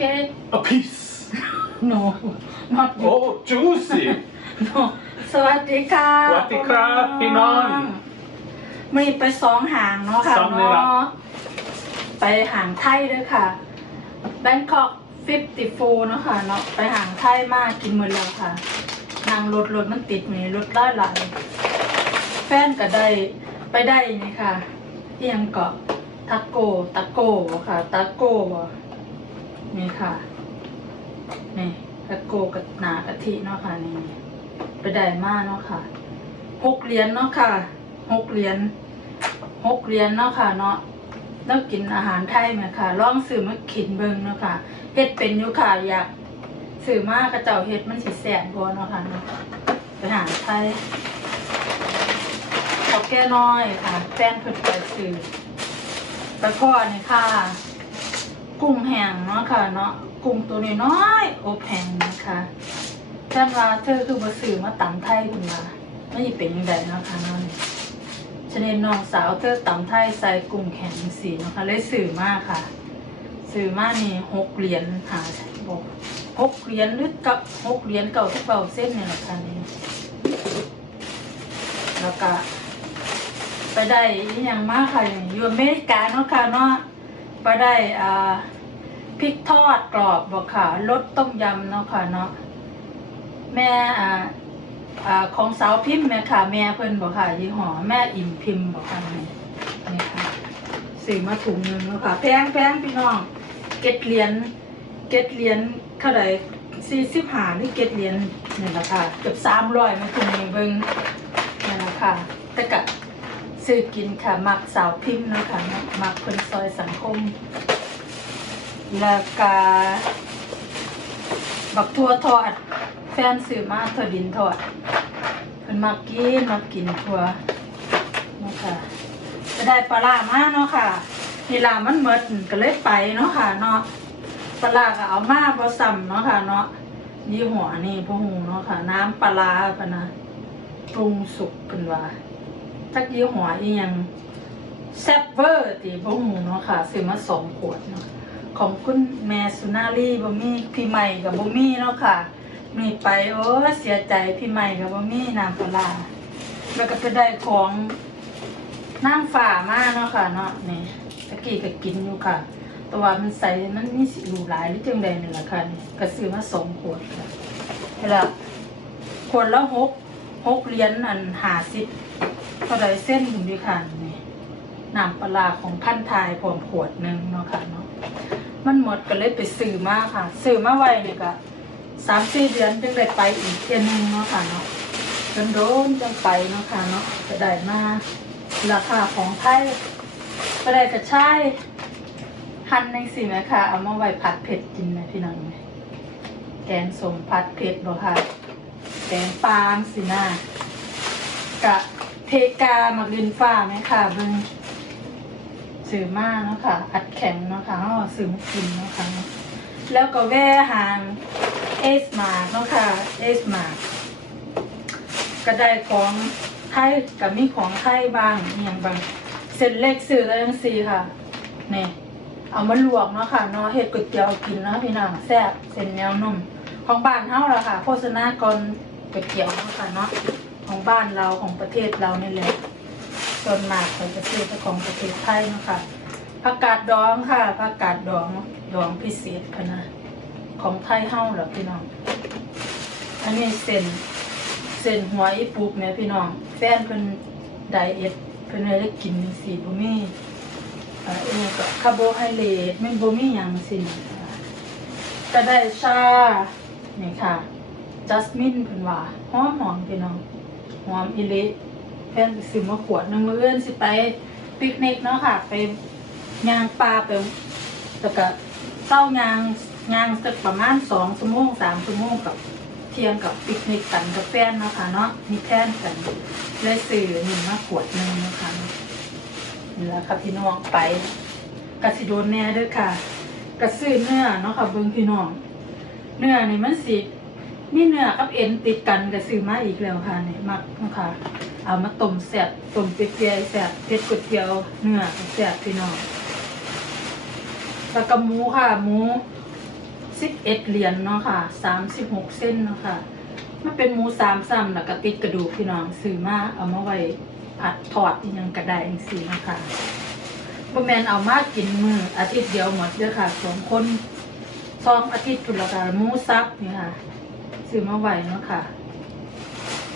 okay A piece. no not you Oh, juicy. no สวัสดีค่ะสวัสดีครับพี่น้องมีไปสองหางเนาะค่ะสองเลยเหรอเนาะไปหางไทยด้วยค่ะ Bangkok 54เนาะค่ะเนาะไปหางไทยมากกินหมดแล้วค่ะนางรถรถมันติดนี่รถได้หลายแฟนก็ได้ไปได้นี่ค่ะเอียงเกาะตะโกตะโกค่ะตะโกบ่ นี่ค่ะ นี่ตะโกกับหนากะทิเนาะค่ะนี่ไปได้มากเนาะค่ะหกเหรียญเนาะค่ะหกเหรียญหกเหรียญเนาะค่ะเนาะแล้วกินอาหารไทยไหมค่ะลองซื้อมาขินเบิงเนาะค่ะเฮ็ดเป็นอยู่ค่ะอยากซื้อมากกระเจ้าเฮ็ดมันสิแสบบ่เนาะค่ะเนาะไปหาไทยเอแก้น้อยค่ะแฟนเพิ่นไปซื้อไปพ่อนี่ค่ะ กุ้งแห้งเนาะค่ะเนาะกุ้งตัวน้อยๆอบแห้งนะคะท่านว่าเธอคือบ่ซื้อมาตำไทยคุณว่าไม่เป็นยังไงนะคะเนาะนี่ชนิดน้องสาวเธอตำไทยใส่กุ้งแข็งสีนะคะเลยซื้อมากค่ะซื้อมากนี่หกเหรียญหาบอกหกเหรียญหรือกับหกเหรียญเก่าทุกเบาเส้นเนี่ยแหละค่ะนี่แล้วก็ไปได้อย่างมากค่ะอย่างอยู่อเมริกาเนาะค่ะเนาะไปได้อ่า พริกทอดกรอบบอกค่ะรสต้มยำเนาะค่ะเนาะแม่อ่าอ่าของสาวพิมพ์แม่ค่ะ แม่เพิ่นบอกค่ะยี่ห้อแม่อิ่มพิมพ์บอกค่ะนี่นี่ค่ะซื้อมาถุงหนึงเนาะค่ะแพงแพงพี่น้อง เก็ดเหรียญเก็ดเหรียญเท่าไหร่สี่สิบหานี่เก็ดเหรียญนี่แหละค่ะเกือบสามร้อยมาถุงหนึงเบิ่งนี่แหละค่ะแต่กะซื้อกินค่ะมักสาวพิมพ์เนาะคะมักคนซอยสังคม แล้วก็บักทั่วทอด แฟนซื้อมาทั่วดินทอดเพิ่นมักกินมักกินทั่วเนาะค่ะจะได้ปลาร้ามาเนาะค่ะนี่ล่ะมันหมดก็เลยไปเนาะค่ะเนาะปลาร้าก็เอามาบ่ซ้ำเนาะค่ะเนาะยี่ห้อนี่พ่อหูเนาะค่ะ น้ำปลาร้าปะนะปรุงสุกเพิ่นว่าจักยี่ห้ออียังแซ่บเวอร์ตีบ่หูเนาะค่ะซื้อมาสองขวดเนาะ ของคุณแม่สุนารีบ่มีพี่ใหม่กับบ่มีเนาะค่ะ มีไปโอ้เสียใจพี่ใหม่กับบ่มีน้ำปลาแล้วก็ไปได้ของนางฝ่ามาเนาะค่ะเนาะนี่ตะกี้ก็กินอยู่ค่ะต่ว่ามันใส่มันมีสิรูหลายหรือจังใดนี่แหละค่ะนี่ก็ซื้อมาสองขวดค่ะแล้วขวดละหกหกเหรียญอันหาสิบเท่าไรเส้นถึงดีค่ะนี่ น้ำปลาของพันทายพร้อมขวดหนึ่งเนาะค่ะเนาะมันหมดก็เลยไปซื้อมาค่ะซื้อมาไว้เนี่ยก็สามสี่เดือนจึงได้ไปอีกเทียนหนึงเนาะค่ะเนาะจนโดนจังไปเนาะค่ะเนาะจะได้มาราคาของไทยก็ได้กระชายหั่นในสิแม่ค่ะเอามาไว้ผัดเผ็ดกินนะพี่น้องแกงสมผัดเผ็ดบ่ค่ะแกงปลาสินะกะเพกาหมักลินฟ้าไหมค่ะเบิ่ง ซื้อมากเนาะค่ะอัดแข็งเนาะค่ะเอาซื้อมากินเนาะค่ะแล้วก็แว่หางเอสมาเนาะค่ะเอสมาก็ได้ของไทยกับมีของไทยบางอย่างบางเส้นเล็กซื้อแล้วยังซีค่ะนี่เอามาลวกเนาะค่ะเนาะเฮ็ดก๋วยเตี๋ยวกินเนาะพี่น้องแซ่บเส้นแนวนุ่มของบ้านเฮาละค่ะ โฆษณาก่อนก๋วยเตี๋ยวเนาะค่ะเนาะของบ้านเราของประเทศเรานี่แหละ ส่วนมากของประเทศของประเทศไทยเนาะคะผักกาดดองค่ะผักกาดดองดองพิเศษค่ะนะของไทยเฮ้าเหรอพี่น้อง อันนี้เส้นเส้นหัวอีปุกเนี่ยพี่น้อง แฟนเพิ่นไดเอทเพิ่นเลยได้กินสีบ่มีเอ่อเอก็คาร์โบไฮเดรตไม่บ่มีหยังสินะคะได้ชานี่ค่ะจัสมินเพิ่นว่าหอมหอมพี่น้องหอมอีห ลิแฟนไปซื้อมาขวดหนึ่งมื้ออื่นสิไปปิกนิกเนาะค่ะ ไปยางปลาไปแล้วก็เต้ายางยางสักประมาณ2ชั่วโมง3ชั่วโมงกับเที่ยงกับปิกนิกกันกับแฟนเนาะค่ะเนาะมีแพลนกันเลยซื้อหนี่งมาขวดหนึ่งนะคะนี่แหละค่ะพี่น้องไปกสิโดนแน่ด้วยค่ะกระซื้อเนื้อเนาะค่ะเบิ่งพี่น้อง เนื้อนี่มันสิ มีเนื้อกับเอ็นติดกันก็ซื้อมาอีกแล้วค่ะนี่มักนะคะเอามาต้มแซ่บต้มเปียกๆแซ่บเผ็ดก๋วยเตี๋ยวเนื้อแซ่บพี่น้องแล้วก็หมูค่ะหมูสิบเอ็ดเหรียญเนาะค่ะสามสิบหกเส้นเนาะค่ะมันเป็นหมูสามซ้ำแล้วก็ติดกระดูกพี่น้องซื้อมาเอามาไว้ผัดทอดยังกระไดจังซี่นะคะบ่แมนเอามากินมืออาทิตย์เดียวหมดเด้อค่ะสองคนสองอาทิตย์พุ่นและค่ะหมูสับนี่ค่ะ ซื้อมาไหวเนาะค่ะ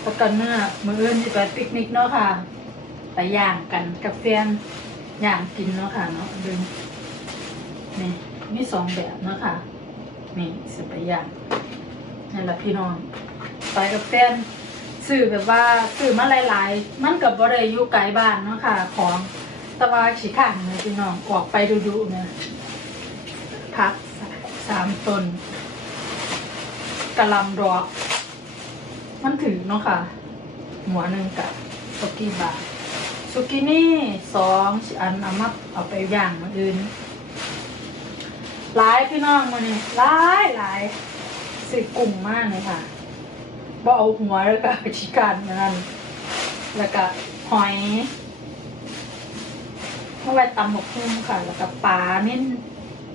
แล้วก็เนื้อมื้ออื่นไปปิกนิกเนาะค่ะ ไปย่างกันกับแฟนย่างกินเนาะค่ะเนาะดึงนี่มีสองแบบเนาะค่ะ นี่สไปย่างนั่นแหละพี่น้อง ไปกับแฟนซื้อแบบว่าซื้อมาหลาย ๆ มันกับบ่ได้อยู่ไกลบ้านเนาะค่ะ ของตะวาขี้ข้างเลยพี่น้องออกไปดูๆเนี่ยพักสามตน กะลำดอก มันถือเนาะค่ะ หัวหนึ่งกับสุกี้บาสุกี้นี่สองอันเอามาเอาไปย่างมาอื่นหลายพี่น้องมาเนี่ยหลายหลายสิกลุ่มมากเลยค่ะบ่เอาหัวแล้วก็ชิกันนั่นแล้วก็หอยเมื่อไว้ตำหมกหุ้มค่ะ แล้วก็ปลาเน้น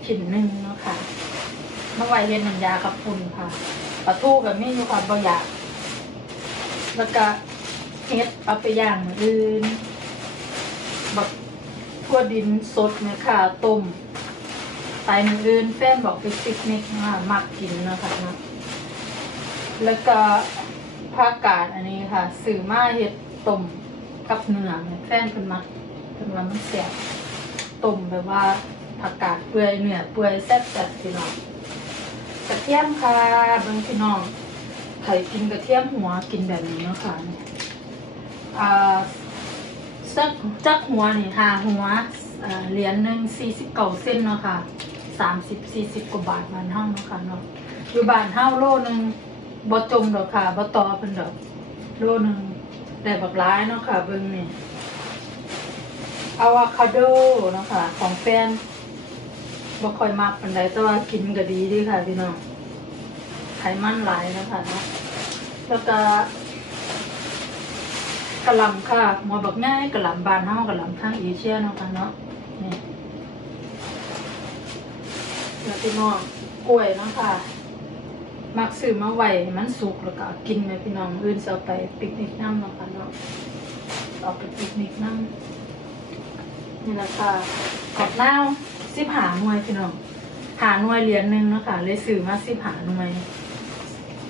ชิ้นหนึ่งเนาะค่ะเมื่อไว้เฮ็ดน้ำยากับปุ่นค่ะ ปลาทูกับนี่อยู่ค่ะบ่อยากแล้วก็เฮ็ดเอาไปย่างอื่นบักทั่วดินสดเนี่ยค่ะต้มไปมืออื่นแฟนบอกไปปิกนิกนะคะมักกินนะคะนะแล้วก็ผักกาดอันนี้ค่ะซื้อมาเฮ็ดต้มกับเนื้อเนี่ยแฟนเพิ่นมักเพิ่นว่ามันแซ่บต้มแบบว่าผักกาดเปื่อยเนื้อเปื่อยแซ่บจัดพี่น้อง กระเทียมค่ะเบิ่งพี่น้องไข่กินกระเทียมหัวกินแบบนี้นะคะเนี่ยอ่าจักจักหัวนี่ค่ะหัวเหรียญหนึ่งสี่สิบเก้าเส้นเนาะค่ะสามสิบสี่สิบกว่าบาทบ้านเฮาเนาะค่ะเนาะอยู่บานเฮาโลหนึ่งบ่จมดอกค่ะบ่ต่อเพิ่นดอกโลหนึ่งได้บักหลายเนาะค่ะเบิ่งนี่อะวคาโดเนาะค่ะของแฟน บ่ค่อยมักปานใดแต่ว่ากินก็ดีดีค่ะพี่น้องไขมันหลายนะคะเนาะแล้วก็กระลำค่ะหมอบักง่ายกระลำบานเฮากระลำทางเอเชียเนาะค่ะเนาะนี่แล้วพี่น้องกล้วยเนาะค่ะมักซื้อมาไว้ให้มันสุกแล้วก็กินแม่พี่น้องอื่นสิเอาไปปิกนิกน้ำเนาะค่ะเนาะเอาไปปิกนิกน้ำนี่แหละค่ะกอบนาว สิบหาหน่วยพี่น้องหาหน่วยเหรียญหนึ่งเนาะค่ะเลยซื้อมาสิบหาหน่วย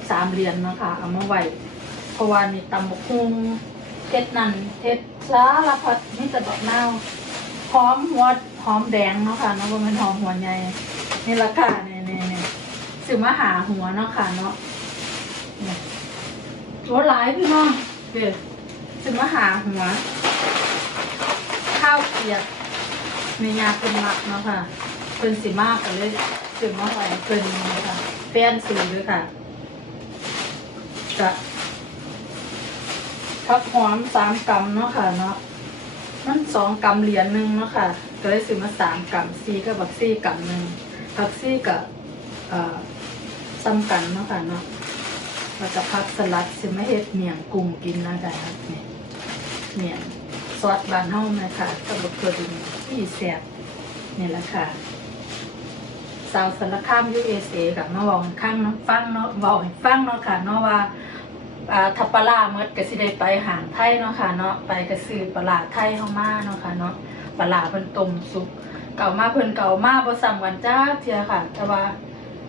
สามเหรียญเนาะค่ะเอามาไว้เพราะว่านี่ตำบกฮุงเท็ดนันเท็ดสารพัดนี่แต่ดอกเน่าหอมหัวหอมแดงเนาะค่ะเนาะบ่แม่นหอมหัวใหญ่นี่ละค่ะนี่นี่นี่สิมาหาหัวเนาะค่ะเนาะตัวหลายพี่น้องเด้อมาหาหัวข้าวเกรีย บมีงาเป็นมักเนาะค่ะเป็นสิมากกันเลยสิมาไหวเป็นนะค่ะแป้นสูงด้วยค่ะกะผักหอมสามกำเนาะค่ะเนาะมันสองกำเหรียญหนึ่งเนาะค่ะก็เลยซื้อมาสามกำซีก็บักซี่กำหนึ่งผักซี่กับเอ่อซ้ำกันเนาะค่ะเนาะแล้วก็ผักสลัดซื้อมาเฮ็ดเมียงกุ้งกินนะจ๊ะเนี่ยเมียงซอสบานเฮาไหมค่ะกับบักเกอร์ดิน ที่แซ่บนี่ยแหละค่ะสาวสารคาม USA กับมาบอกข้างน้ำฟังเนาะบอกให้ฟังเนาะค่ะเนาะว่าอ่าทับปลาเมดก็สิได้ไปหางไทยเนาะค่ะเนาะไปกระสือปลาไทยเฮามาเนาะค่ะเนาะปลาร้าเพิ่นต้มสุกเก่ามาเพิ่นเก่ามาบ่ซ้ำกันจ้าเทียค่ะ แต่ว่า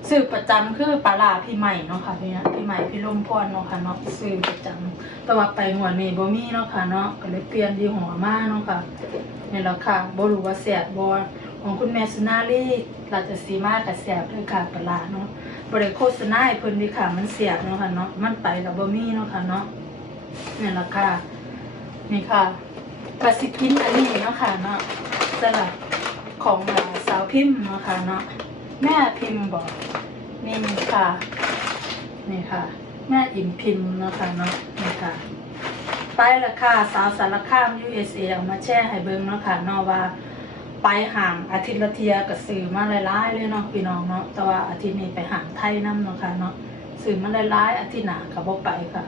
ซื้อประจำคือปลาร้าพี่ใหม่เนาะค่ะพี่นะพี่ใหม่พี่ลมพรเนาะค่ะเนาะซื้อประจำแต่ว่าไปงวดนี้บ่มีเนาะค่ะเนาะก็เลยเปลี่ยนยี่ห้อมากเนาะค่ะนี่แหละค่ะบ่รู้ว่าแซ่บบ่ของคุณแม่สุนารีราชสีมาก็แซ่บเลยค่ะปลาเนาะบริโฆษณาให้เพิ่นดีค่ะมันเสียบเนาะค่ะเนาะมันไปกับบะมี่เนาะค่ะเนาะนี่แหละค่ะนี่ค่ะกสิกินอันนี้เนาะค่ะเนาะสลัดของสาวพิมพ์เนาะค่ะเนาะ แม่พิมพ์บอกนี่ค่ะ นี่ค่ะ แม่อิ่มพิมพ์นะคะเนาะนี่ค่ะ ไปละค่ะสาวสารคาม USA เอามาแช่ให้เบิ่งเนาะค่ะนาะว่า ไปห่างอาทิตย์ละเทียกับสื่อมาหลายๆเลยเนาะพี่น้องเนาะแต่ว่าอาทิตย์นี้ไปห่างไทยน้ำเนาะค่ะเนาะสื่อมาหลายๆอาทิตย์หน้าก็บ่ไปค่ะ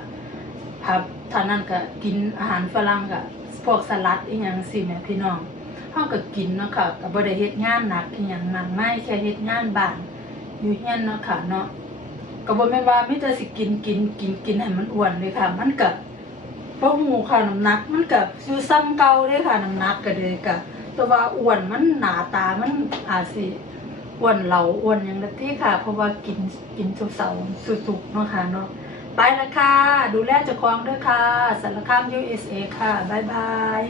พับท่านั้นก็กินอาหารฝรั่งก็พวกสลัดอีหยังสิแม่พี่น้อง เฮาก็กินเนาะค่ะก็บ่ได้เฮ็ดงานหนักอีหยังหนักไม่แค่เฮ็ดงานบ้านอยู่เฮียนเนาะค่ะเนาะก็บ่แม่นว่ามีแต่สิกินกินกินกินให้มันอ้วนเลยค่ะ มันก็บ่ฮู้ค่ะน้ำหนัก มันก็อยู่ซ้ำเก่าเด้ค่ะน้ำหนักก็เลยก็แต่ว่าอ้วนมันหน้าตามันอาจสิอ้วนเหลาอ้วนหยังละติค่ะ เพราะว่ากินกินเสาๆสุกๆเนาะค่ะเนาะไปแล้วค่ะ ดูแลเจ้าของด้วยค่ะสารคาม USA ค่ะ บ๊ายบาย